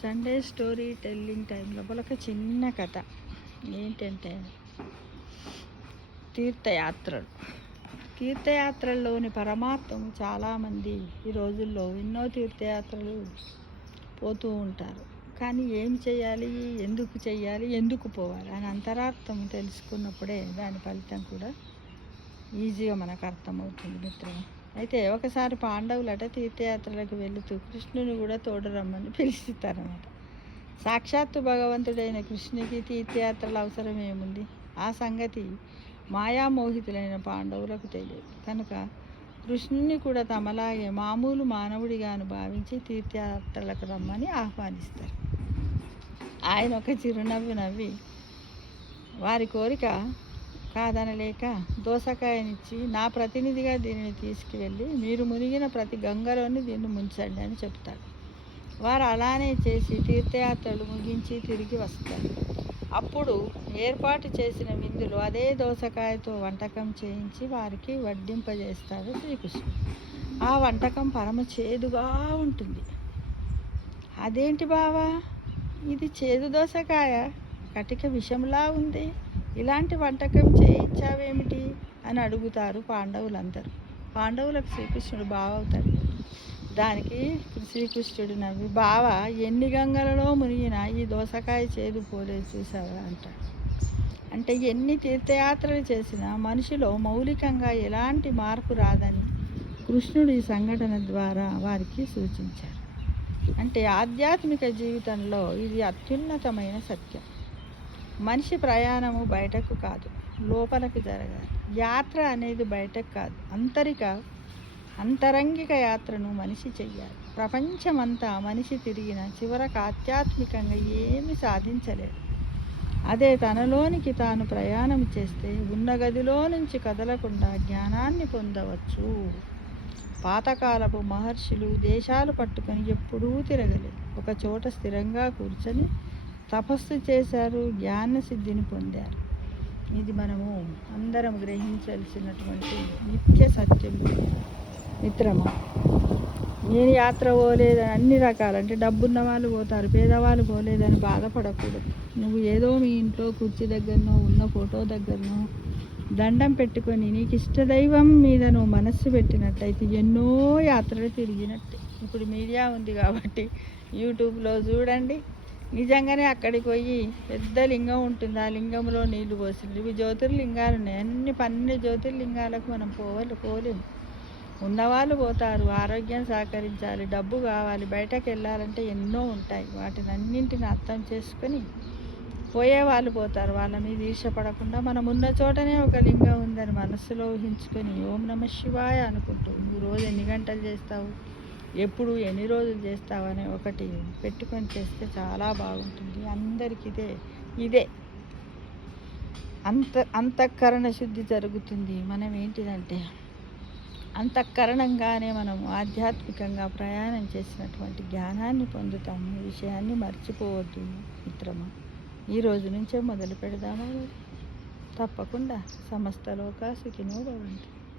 Sunday story telling టైంలో ఒక చిన్న కథ ఏంటంటే తీర్థయాత్రల్లోని పరమార్థం చాలామంది ఈ రోజుల్లో ఎన్నో తీర్థయాత్రలు పోతూ ఉంటారు. కానీ ఏం చేయాలి, ఎందుకు పోవాలి అని అంతరార్థం తెలుసుకున్నప్పుడే దాని ఫలితం కూడా ఈజీగా మనకు అర్థమవుతుంది మిత్రమా. అయితే ఒకసారి పాండవులట తీర్థయాత్రలకు వెళుతూ కృష్ణుని కూడా తోడరమ్మని పిలుస్తారన్నమాట. సాక్షాత్తు భగవంతుడైన కృష్ణునికి తీర్థయాత్రల అవసరం ఏముంది? ఆ సంగతి మాయామోహితులైన పాండవులకు తెలియదు కనుక కృష్ణుని కూడా తమలాగే మామూలు మానవుడిగాను భావించి తీర్థయాత్రలకు రమ్మని ఆహ్వానిస్తారు. ఆయన ఒక చిరునవ్వు నవ్వి వారి కోరిక కాదనలేక దోసకాయనిచ్చి, నా ప్రతినిధిగా దీనిని తీసుకువెళ్ళి మీరు మునిగిన ప్రతి గంగలోని దీన్ని ముంచండి అని చెప్తాడు. వారు అలానే చేసి తీర్థయాత్రలు ముగించి తిరిగి వస్తారు. అప్పుడు ఏర్పాటు చేసిన విందులు అదే దోసకాయతో వంటకం చేయించి వారికి వడ్డింపజేస్తాడు శ్రీకృష్ణుడు. ఆ వంటకం పరమ చేదుగా ఉంటుంది. అదేంటి బావా, ఇది చేదు దోసకాయ, కటిక విషంలా ఉంది, ఇలాంటి వంటకం చేయించావేమిటి అని అడుగుతారు పాండవులందరూ. పాండవులకు శ్రీకృష్ణుడు బావ అవుతాడు. దానికి శ్రీకృష్ణుడు నవ్వి, బావ ఎన్ని గంగలలో మునిగినా ఈ దోసకాయ చేదు పోలేదు చూసావా అంటాడు. అంటే ఎన్ని తీర్థయాత్రలు చేసినా మనిషిలో మౌలికంగా ఎలాంటి మార్పు రాదని కృష్ణుడు ఈ సంఘటన ద్వారా వారికి సూచించారు. అంటే ఆధ్యాత్మిక జీవితంలో ఇది అత్యున్నతమైన సత్యం. మనిషి ప్రయాణము బయటకు కాదు, లోపలకు జరగాలి. యాత్ర అనేది బయటకు కాదు, అంతరంగిక యాత్రను మనిషి చెయ్యాలి. ప్రపంచమంతా మనిషి తిరిగిన చివరకు ఆధ్యాత్మికంగా ఏమి సాధించలేడు. అదే తనలోనికి తాను ప్రయాణం చేస్తే ఉన్న గదిలో నుంచి కదలకుండా జ్ఞానాన్ని పొందవచ్చు. పాతకాలపు మహర్షులు దేశాలు పట్టుకొని ఎప్పుడూ తిరగలేదు. ఒక చోట స్థిరంగా కూర్చొని తపస్సు చేశారు, జ్ఞాన సిద్ధిని పొందారు. ఇది మనము అందరం గ్రహించాల్సినటువంటి నిత్య సత్యం మిత్రమా. నేను యాత్ర పోలేదని అన్ని రకాలంటే డబ్బున్న వాళ్ళు పోతారు, పేదవాళ్ళు పోలేదని బాధపడకూడదు. నువ్వు ఏదో మీ ఇంట్లో కుర్చీ దగ్గరనో ఉన్న ఫోటో దగ్గరనో దండం పెట్టుకొని నీకు ఇష్టదైవం మీద నువ్వు మనస్సు పెట్టినట్లయితే ఎన్నో యాత్రలు తిరిగినట్టే. ఇప్పుడు మీడియా ఉంది కాబట్టి యూట్యూబ్లో చూడండి, నిజంగానే అక్కడికి పోయి పెద్ద లింగం ఉంటుంది, ఆ లింగంలో నీళ్లు పోసింది. ఇవి జ్యోతిర్లింగాలు ఉన్నాయి. 12 జ్యోతిర్లింగాలకు మనం పోలేము. ఉన్నవాళ్ళు పోతారు, ఆరోగ్యం సహకరించాలి, డబ్బు కావాలి, బయటకు వెళ్ళాలంటే ఎన్నో ఉంటాయి. వాటిని అన్నింటిని అర్థం చేసుకొని పోయే వాళ్ళు పోతారు. వాళ్ళ మీద ఈర్షపడకుండా మనం ఉన్న చోటనే ఒక లింగం ఉందని మనస్సులో ఊహించుకొని ఓం నమ శివాయ అనుకుంటూ నువ్వు రోజు ఎన్ని గంటలు చేస్తావు, ఎప్పుడు ఎన్ని రోజులు చేస్తావని ఒకటి పెట్టుకొని చేస్తే చాలా బాగుంటుంది. అందరికీ ఇదే అంతఃకరణ శుద్ధి జరుగుతుంది. మనం ఏంటిదంటే అంతఃకరణంగానే మనం ఆధ్యాత్మికంగా ప్రయాణం చేసినటువంటి జ్ఞానాన్ని పొందుతాము. ఈ విషయాన్ని మర్చిపోవద్దు మిత్రమా. ఈ రోజు నుంచే మొదలు పెడదామా? తప్పకుండా. సమస్త లోకా సుఖినో భవంతు.